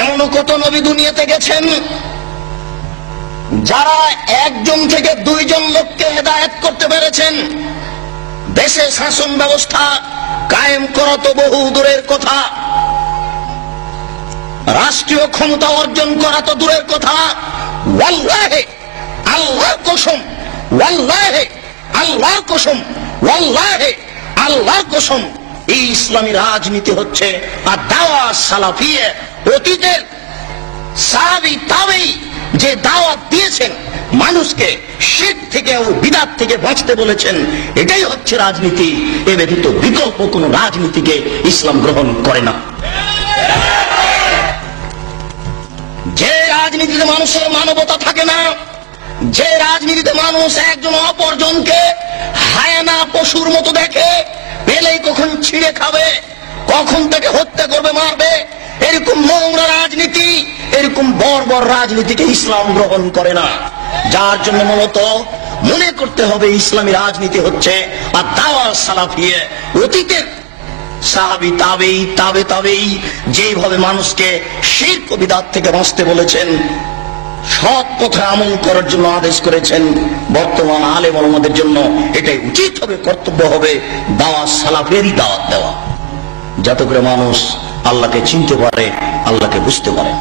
এমনও কত নবী দুনিয়াতে গেছেন যারা একজন থেকে দুইজন লোককে হেদায়েত করতে পেরেছেন। দেশে শাসন ব্যবস্থা কায়েম করা তো বহু দূরের কথা, রাষ্ট্রীয় ক্ষমতা অর্জন করা তো দূরের কথা। ওয়াল্লাহে আল্লাহর কসম, ওয়াল্লাহে আল্লাহর কসম, ওয়াল্লাহে আল্লাহর কসম, এই ইসলামী রাজনীতি হচ্ছে আর দাওয়া সালাফিয়ে। অতীতের সাহাবী তাবেঈ যে দাওয়াত দিয়েছেন, মানুষকে শিরক থেকে ও বিদআত থেকে বাঁচতে বলেছেন, এটাই হচ্ছে রাজনীতি। এ ব্যতীত বিকল্প কোন রাজনীতিকে ইসলাম গ্রহণ করে না। যে রাজনীতিতে মানুষের মানবতা থাকে না, যে রাজনীতিতে মানুষ একজন অপরজনকে হায়ানা পশুর মতো দেখে, পেলেই কখন ছিঁড়ে খাবে, কখন তাকে হত্যা করবে, মারবে, এরকম নোংরা রাজনীতি, এরকম বর্বর রাজনীতিকে ইসলাম গ্রহণ করে না। যার জন্য মূলত মনে করতে হবে ইসলামী রাজনীতি হচ্ছে আর দাওয়া সালাফিয়ে। অতীতের সাহাবী তাবেঈ তাবে তাবেঈ যেভাবে মানুষকে শিরক ও বিদআত থেকে বাঁচতে বলেছেন, সৎ পথে আমল করার জন্য আদেশ করেছেন, বর্তমান আলেম ওলামাদের জন্য এটাই উচিত হবে, কর্তব্য হবে দাওয়া সালাফেরই দাওয়াত দেওয়া, যাতে করে মানুষ আল্লাহকে চিনতে পারে, আল্লাহকে বুঝতে পারে।